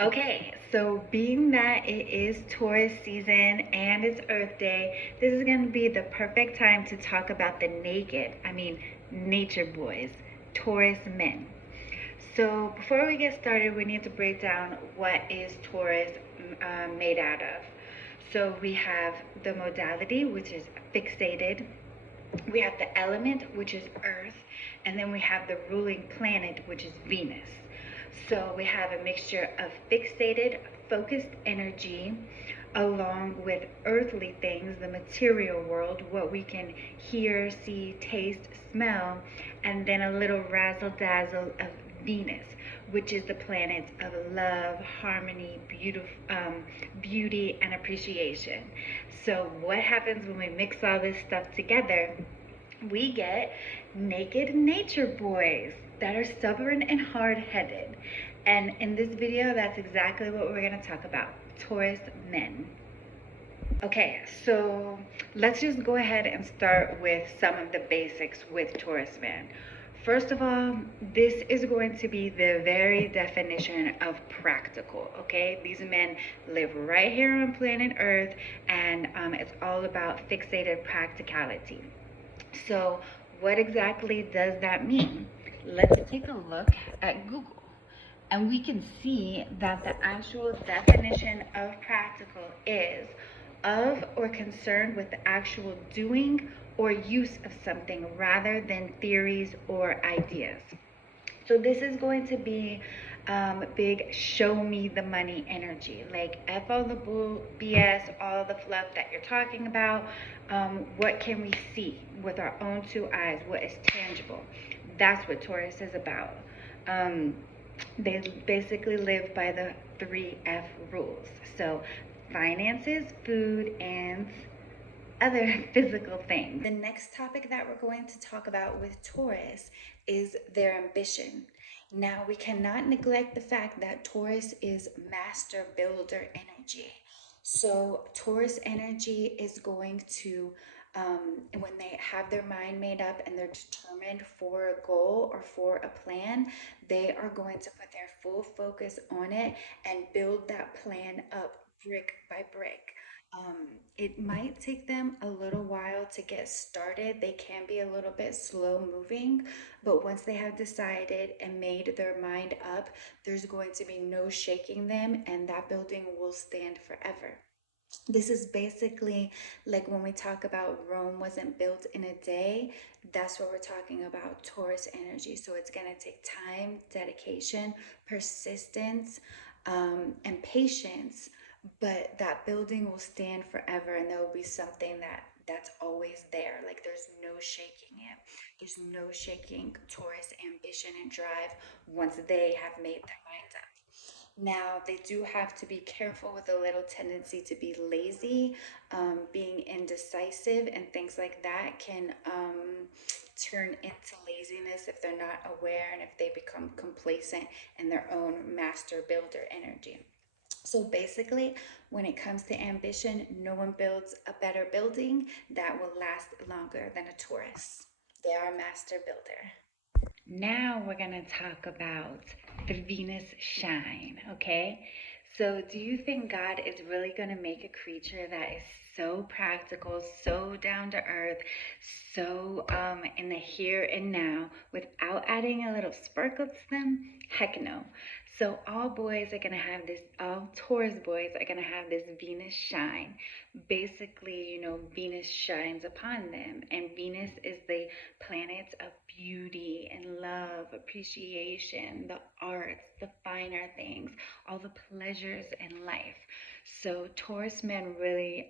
Okay, so being that it is Taurus season and it's Earth Day, this is going to be the perfect time to talk about the nature boys, Taurus men. So before we get started, we need to break down what is Taurus made out of. So we have the modality, which is fixated. We have the element, which is Earth, and then we have the ruling planet, which is Venus. So we have a mixture of fixated, focused energy along with earthly things, the material world, what we can hear, see, taste, smell, and then a little razzle dazzle of Venus, which is the planet of love, harmony, beauty, and appreciation. So, what happens when we mix all this stuff together? We get naked nature boys that are stubborn and hard-headed. And in this video, that's exactly what we're going to talk about, Taurus men. Okay, so let's just go ahead and start with some of the basics with Taurus men. First of all, this is going to be the very definition of practical, okay? These men live right here on planet Earth, and it's all about fixated practicality. So, what exactly does that mean? Let's take a look at Google. And we can see that the actual definition of practical is of or concerned with the actual doing or use of something rather than theories or ideas. So this is going to be big show me the money energy. Like F all the bull BS, all the fluff that you're talking about. What can we see with our own two eyes? What is tangible? That's what Taurus is about. Um, they basically live by the 3F rules. So finances, food, and other physical things. The next topic that we're going to talk about with Taurus is their ambition. Now, we cannot neglect the fact that Taurus is master builder energy. So, Taurus energy is going to, when they have their mind made up and they're determined for a goal or for a plan, they are going to put their full focus on it and build that plan up brick by brick. It might take them a little while to get started. They can be a little bit slow moving, but once they have decided and made their mind up, there's going to be no shaking them, and that building will stand forever. This is basically like when we talk about Rome wasn't built in a day, that's what we're talking about, Taurus energy. So it's going to take time, dedication, persistence, and patience, but that building will stand forever, and there will be something that's always there. Like there's no shaking it. There's no shaking Taurus ambition and drive once they have made their mind up. Now, they do have to be careful with a little tendency to be lazy, being indecisive, and things like that can turn into laziness if they're not aware and if they become complacent in their own master builder energy. So basically, when it comes to ambition, no one builds a better building that will last longer than a Taurus. They are a master builder. Now we're going to talk about the Venus shine, okay? So, do you think God is really going to make a creature that is so practical, so down to earth, so in the here and now without adding a little sparkle to them? Heck no. So, all Taurus boys are going to have this Venus shine. Basically, Venus shines upon them, and Venus is the planet of beauty and love, appreciation, the arts, the finer things, all the pleasures in life. So Taurus men really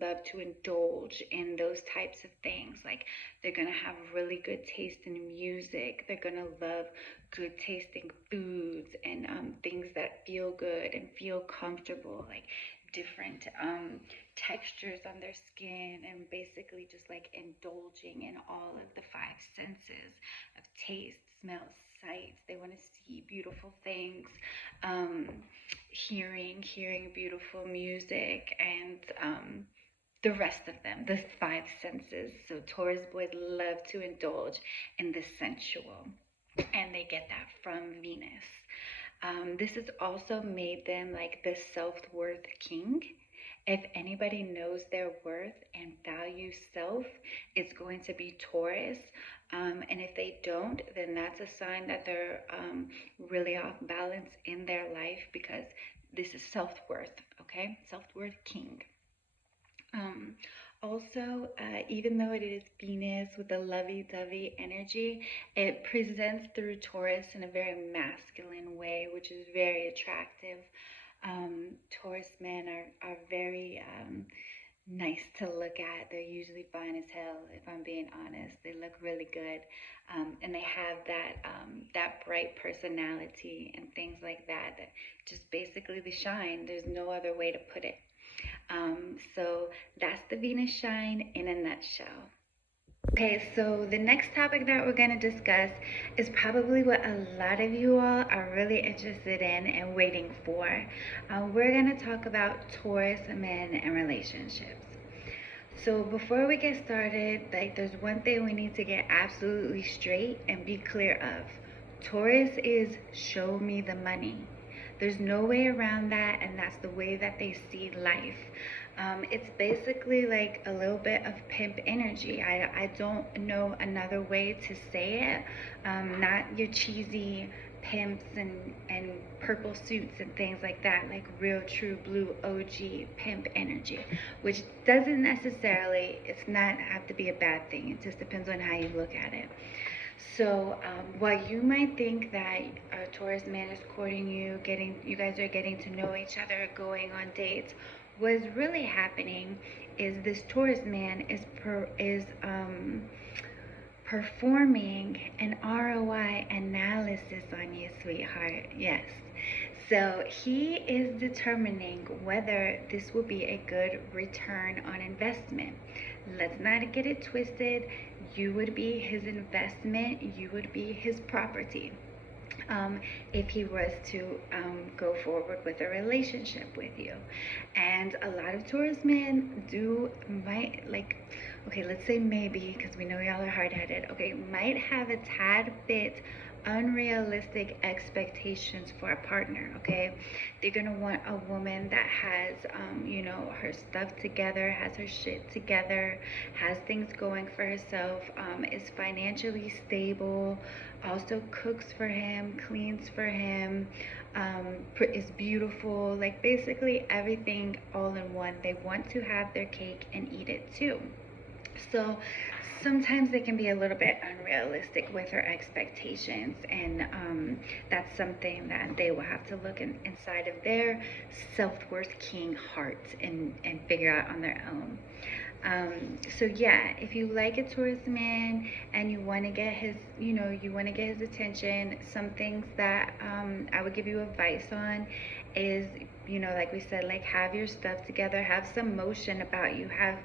love to indulge in those types of things. Like they're gonna have really good taste in music. They're gonna love good tasting foods and things that feel good and feel comfortable. Like different textures on their skin, and basically just like indulging in all of the five senses of taste, smell, sight. They want to see beautiful things, um, hearing beautiful music, and the rest of them, the five senses. So Taurus boys love to indulge in the sensual, and they get that from Venus. This has also made them like the self-worth king. If anybody knows their worth and values self, it's going to be Taurus. And if they don't, then that's a sign that they're really off balance in their life, because this is self-worth, okay? Self-worth king. Um, Also, even though it is Venus with a lovey-dovey energy, it presents through Taurus in a very masculine way, which is very attractive. Taurus men are very nice to look at. They're usually fine as hell, if I'm being honest. They look really good, and they have that bright personality and things like that. That just basically the shine. There's no other way to put it. So that's the Venus shine in a nutshell. Okay, so the next topic that we're going to discuss is probably what a lot of you all are really interested in and waiting for. We're going to talk about Taurus men and relationships. So before we get started, like, there's one thing we need to get absolutely straight and be clear of. Taurus is show me the money. There's no way around that, and that's the way that they see life. It's basically like a little bit of pimp energy. I don't know another way to say it. Not your cheesy pimps and purple suits and things like that, like real true blue OG pimp energy, which doesn't necessarily, it's not have to be a bad thing. It just depends on how you look at it. So while you might think that a Taurus man is courting you, you guys are getting to know each other, going on dates, what's really happening is this Taurus man is performing an ROI analysis on you, sweetheart. Yes. So he is determining whether this will be a good return on investment. Let's not get it twisted. You would be his investment, you would be his property. If he was to go forward with a relationship with you. And a lot of Taurus men might, like, okay, let's say maybe, because we know y'all are hard-headed, okay, might have a tad bit unrealistic expectations for a partner, okay? They're gonna want a woman that has, her stuff together, has her shit together, has things going for herself, is financially stable, also cooks for him, cleans for him, is beautiful, like basically everything all in one. They want to have their cake and eat it too. So sometimes they can be a little bit unrealistic with their expectations, and that's something that they will have to look inside of their self-worth king heart and figure out on their own. So yeah, if you like a Taurus man and you want to get his attention, some things that I would give you advice on is, like we said, like, have your stuff together, have some motion about you, have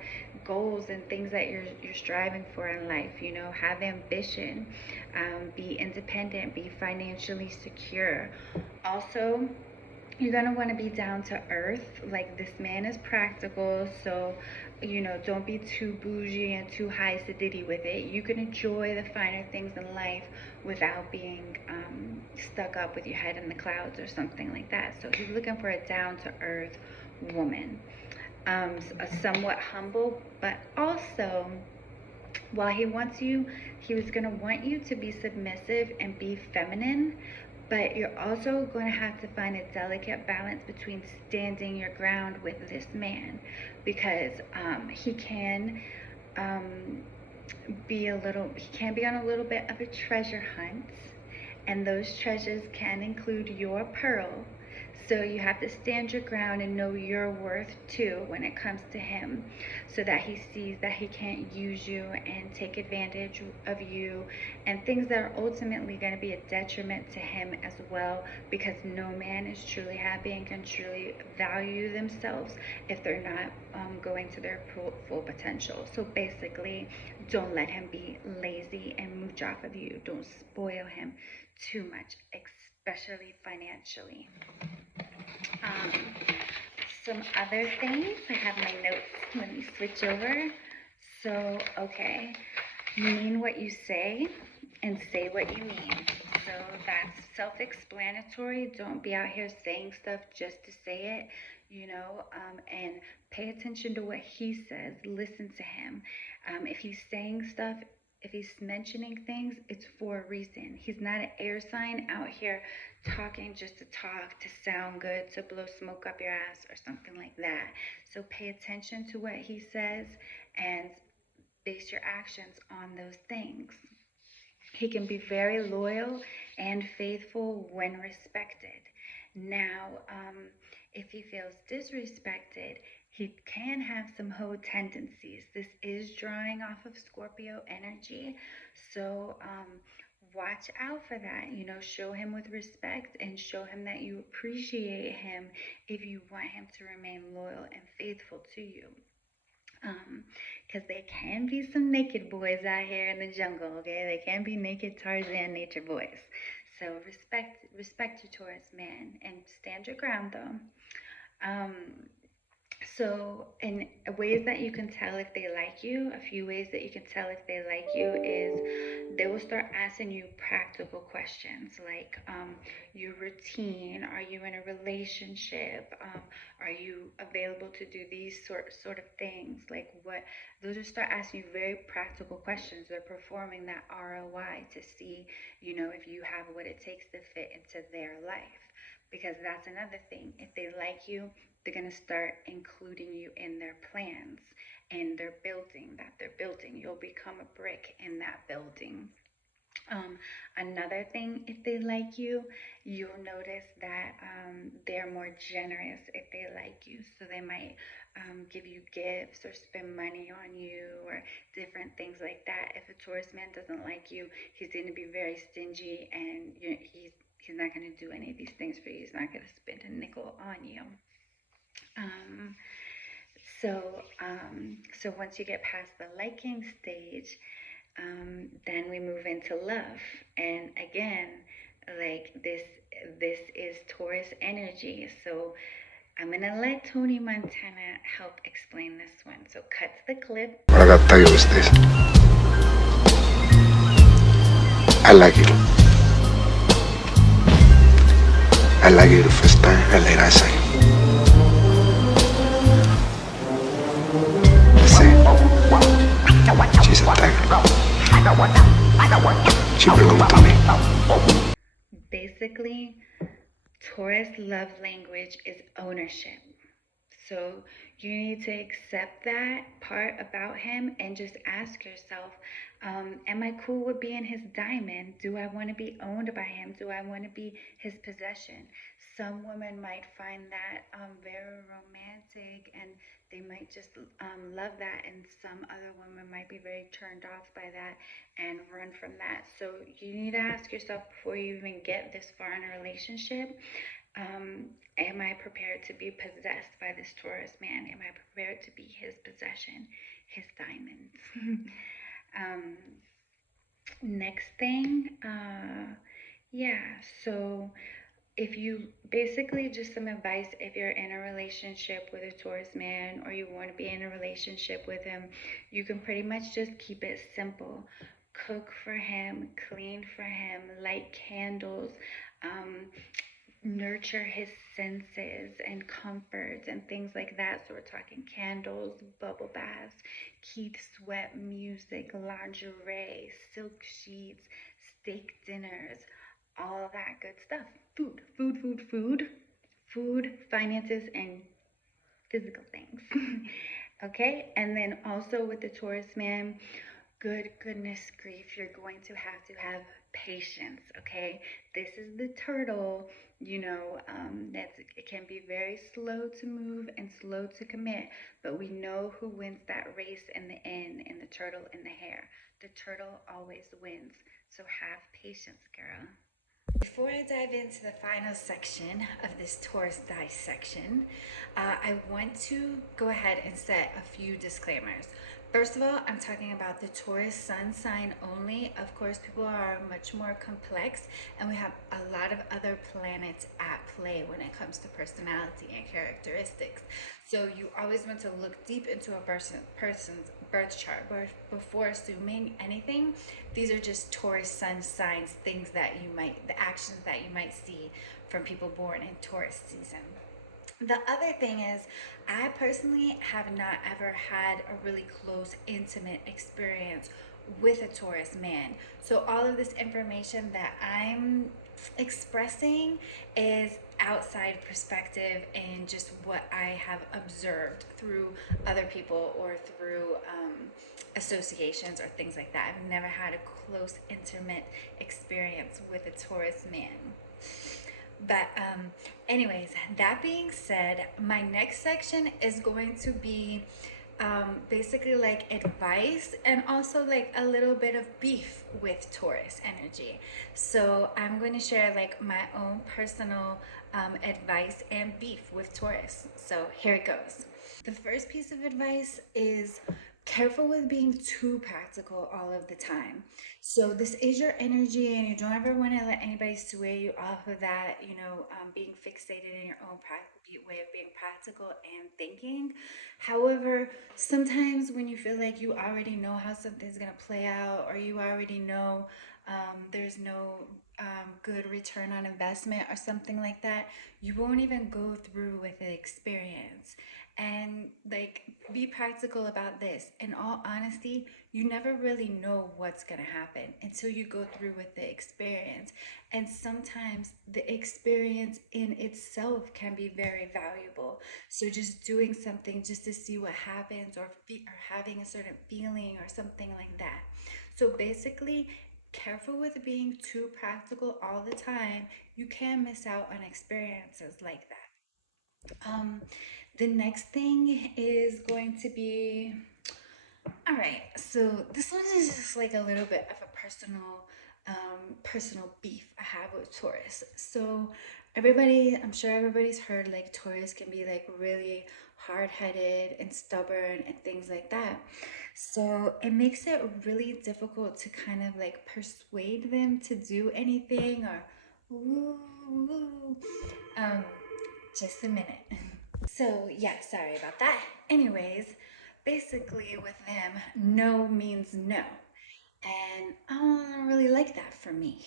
goals and things that you're striving for in life, have ambition, be independent, be financially secure. Also, you're going to want to be down to earth. Like, this man is practical, so don't be too bougie and too high sedity with it. You can enjoy the finer things in life without being stuck up with your head in the clouds or something like that. So he's looking for a down to earth woman, a somewhat humble, but also, while he wants you, he was going to want you to be submissive and be feminine, but you're also going to have to find a delicate balance between standing your ground with this man, because he can be on a little bit of a treasure hunt, and those treasures can include your pearl. So you have to stand your ground and know your worth too when it comes to him, so that he sees that he can't use you and take advantage of you, and things that are ultimately going to be a detriment to him as well, because no man is truly happy and can truly value themselves if they're not going to their full potential. So basically, don't let him be lazy and mooch off of you. Don't spoil him too much, especially financially. Some other things, I have my notes, let me switch over. So, okay, mean what you say and say what you mean. So that's self-explanatory. Don't be out here saying stuff just to say it, and pay attention to what he says. Listen to him. If he's saying stuff, if he's mentioning things, it's for a reason. He's not an air sign out here talking just to talk, to sound good, to blow smoke up your ass or something like that. So pay attention to what he says and base your actions on those things. He can be very loyal and faithful when respected. Now, if he feels disrespected, he can have some hoe tendencies. This is drawing off of Scorpio energy. So, watch out for that. Show him with respect and show him that you appreciate him if you want him to remain loyal and faithful to you. Because there can be some naked boys out here in the jungle, okay? They can be naked Tarzan nature boys. So respect your Taurus man and stand your ground though. So, in ways that you can tell if they like you, a few ways that you can tell if they like you is they will start asking you practical questions like your routine. Are you in a relationship? Are you available to do these sort of things? Like what? Those will start asking you very practical questions. They're performing that ROI to see, if you have what it takes to fit into their life. Because that's another thing. If they like you, they're going to start including you in their plans and their building that they're building. You'll become a brick in that building. Another thing, if they like you, you'll notice that they're more generous if they like you. So they might give you gifts or spend money on you or different things like that. If a Taurus man doesn't like you, he's going to be very stingy and he's not going to do any of these things for you. He's not going to spend a nickel on you. Um, so once you get past the liking stage, then we move into love. And again, like this is Taurus energy. So I'm gonna let Tony Montana help explain this one. So cut to the clip. What I gotta tell you is this. I like you. I like you the first time I laid eyes on you. She's a tiger. She belongs to me. Basically, Taurus love language is ownership. So you need to accept that part about him and just ask yourself, am I cool with being his diamond? Do I want to be owned by him? Do I want to be his possession? Some women might find that very romantic and they might just love that, and some other women might be very turned off by that and run from that. So you need to ask yourself before you even get this far in a relationship, am I prepared to be possessed by this Taurus man? Am I prepared to be his possession, his diamonds? Next thing, so if you basically just some advice if you're in a relationship with a Taurus man or you want to be in a relationship with him, you can pretty much just keep it simple. Cook for him, clean for him, light candles, nurture his senses and comforts and things like that. So we're talking candles, bubble baths, Keith Sweat music, lingerie, silk sheets, steak dinners, all that good stuff. Food, finances, and physical things. Okay, and then also with the Taurus man, goodness grief, you're going to have patience. Okay, this is the turtle. It can be very slow to move and slow to commit, but we know who wins that race in the end, in the turtle and the hare. The turtle always wins. So have patience, girl. Before I dive into the final section of this Taurus dissection, I want to go ahead and set a few disclaimers. First of all, I'm talking about the Taurus sun sign only. Of course, people are much more complex, and we have a lot of other planets at play when it comes to personality and characteristics. So you always want to look deep into a person's birth chart. But before assuming anything, these are just Taurus sun signs, things that you might, the actions that you might see from people born in Taurus season. The other thing is, I personally have not ever had a really close, intimate experience with a Taurus man. So, all of this information that I'm expressing is outside perspective and just what I have observed through other people or through associations or things like that. I've never had a close, intimate experience with a Taurus man. But anyways, that being said, my next section is going to be basically like advice and also like a little bit of beef with Taurus energy. So I'm going to share like my own personal advice and beef with Taurus. So here it goes. The first piece of advice is careful with being too practical all of the time. So this is your energy, and you don't ever want to let anybody sway you off of that. Being fixated in your own way of being practical and thinking. However, sometimes when you feel like you already know how something's gonna play out, or you already know there's no good return on investment or something like that, you won't even go through with the experience. And like, be practical about this. In all honesty, you never really know what's going to happen until you go through with the experience. And sometimes the experience in itself can be very valuable. So just doing something just to see what happens, or having a certain feeling or something like that. So basically, careful with being too practical all the time. You can miss out on experiences like that. Um, the next thing is going to be, all right. So this one is just like a little bit of a personal beef I have with Taurus. So I'm sure everybody's heard like Taurus can be like really hard-headed and stubborn and things like that. So it makes it really difficult to kind of like persuade them to do anything or woo, woo. Um, just a minute. So, yeah, sorry about that. Anyways, basically, with them, no means no. And I don't really like that for me.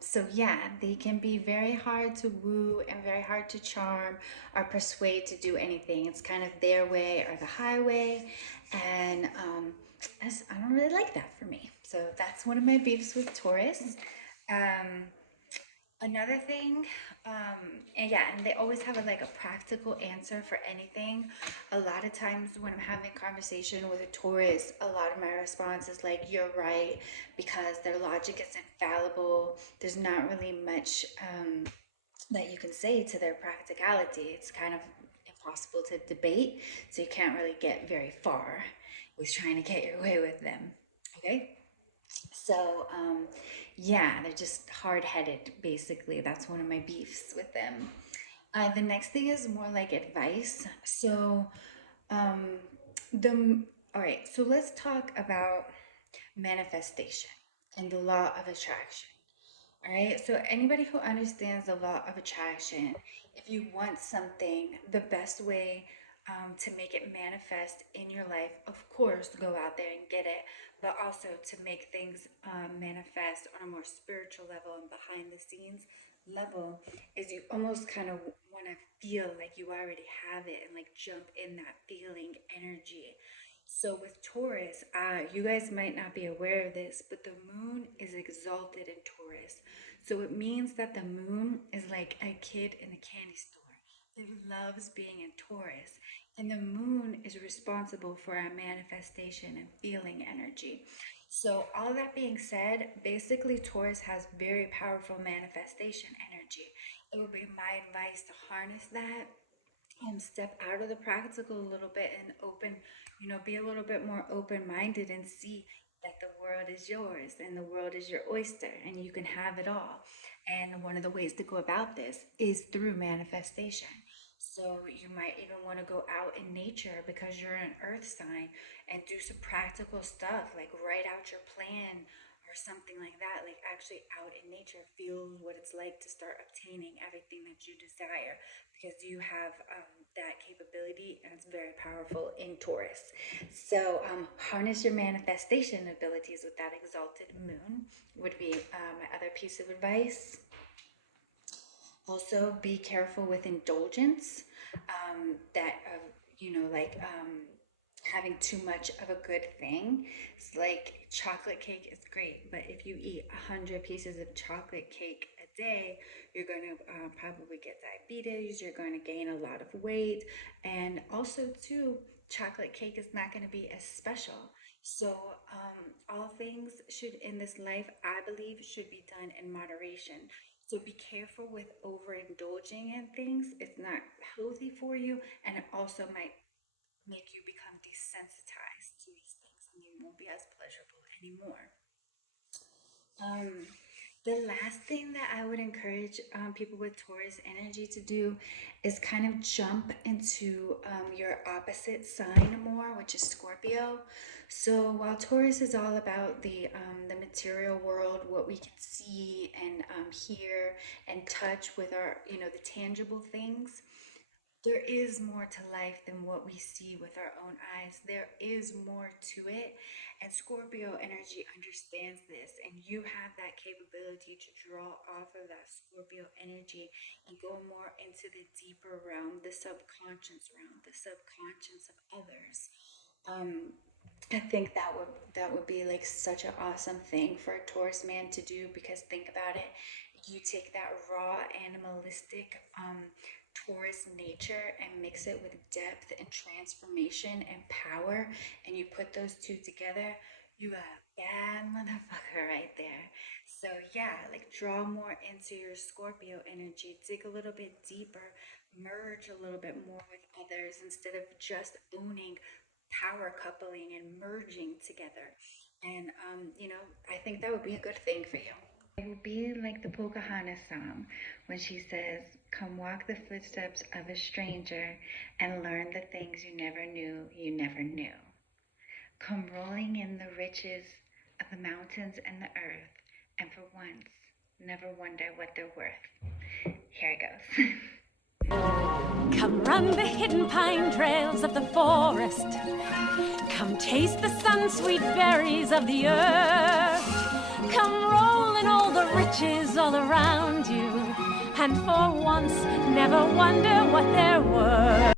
So, yeah, they can be very hard to woo and very hard to charm or persuade to do anything. It's kind of their way or the highway. And I don't really like that for me. So, that's one of my beefs with Taurus. Um, Another thing, and yeah, and they always have like a practical answer for anything. A lot of times when I'm having conversation with a Taurus, a lot of my response is like, "You're right," because their logic is infallible. There's not really much that you can say to their practicality. It's kind of impossible to debate, so you can't really get very far with trying to get your way with them. Okay. So, yeah, they're just hard headed, basically. That's one of my beefs with them. The next thing is more like advice. So, um, the all right, so let's talk about manifestation and the law of attraction. All right, so anybody who understands the law of attraction, if you want something, the best way to make it manifest in your life, of course, go out there and get it, but also to make things manifest on a more spiritual level and behind the scenes level, is you almost kind of want to feel like you already have it and like jump in that feeling energy. So with Taurus, you guys might not be aware of this, but the moon is exalted in Taurus. So it means that the moon is like a kid in a candy store. It loves being in Taurus. And the moon is responsible for our manifestation and feeling energy. So, all that being said, basically, Taurus has very powerful manifestation energy. It would be my advice to harness that and step out of the practical a little bit and be a little bit more open minded and see that the world is yours and the world is your oyster and you can have it all. And one of the ways to go about this is through manifestation. So you might even want to go out in nature because you're an earth sign and do some practical stuff like write out your plan or something like that. Like actually out in nature, feel what it's like to start obtaining everything that you desire because you have that capability and it's very powerful in Taurus. So harness your manifestation abilities with that exalted moon would be my other piece of advice. Also, be careful with indulgence. That like having too much of a good thing. It's like chocolate cake is great, but if you eat 100 pieces of chocolate cake a day, you're going to probably get diabetes. You're going to gain a lot of weight, and also too, chocolate cake is not going to be as special. So, all things should in this life, I believe, should be done in moderation. So be careful with overindulging in things. It's not healthy for you, and it also might make you become desensitized to these things, and you won't be as pleasurable anymore. Um, the last thing that I would encourage people with Taurus energy to do is kind of jump into your opposite sign more, which is Scorpio. So while Taurus is all about the material world, what we can see and hear and touch with our, the tangible things, there is more to life than what we see with our own eyes. There is more to it. And Scorpio energy understands this. And you have that capability to draw off of that Scorpio energy and go more into the deeper realm, the subconscious of others. Um, I think that would be like such an awesome thing for a Taurus man to do because think about it. You take that raw animalistic Taurus nature and mix it with depth and transformation and power, and you put those two together, you got a bad motherfucker right there. So yeah, like draw more into your Scorpio energy, dig a little bit deeper, merge a little bit more with others instead of just owning power coupling and merging together. And I think that would be a good thing for you. It will be like the Pocahontas song when she says, "Come walk the footsteps of a stranger and learn the things you never knew. Come rolling in the riches of the mountains and the earth, and for once, never wonder what they're worth." Here it goes. Come run the hidden pine trails of the forest. Come taste the sun-sweet berries of the earth. Come roll in all the riches all around you, and for once never wonder what they're worth.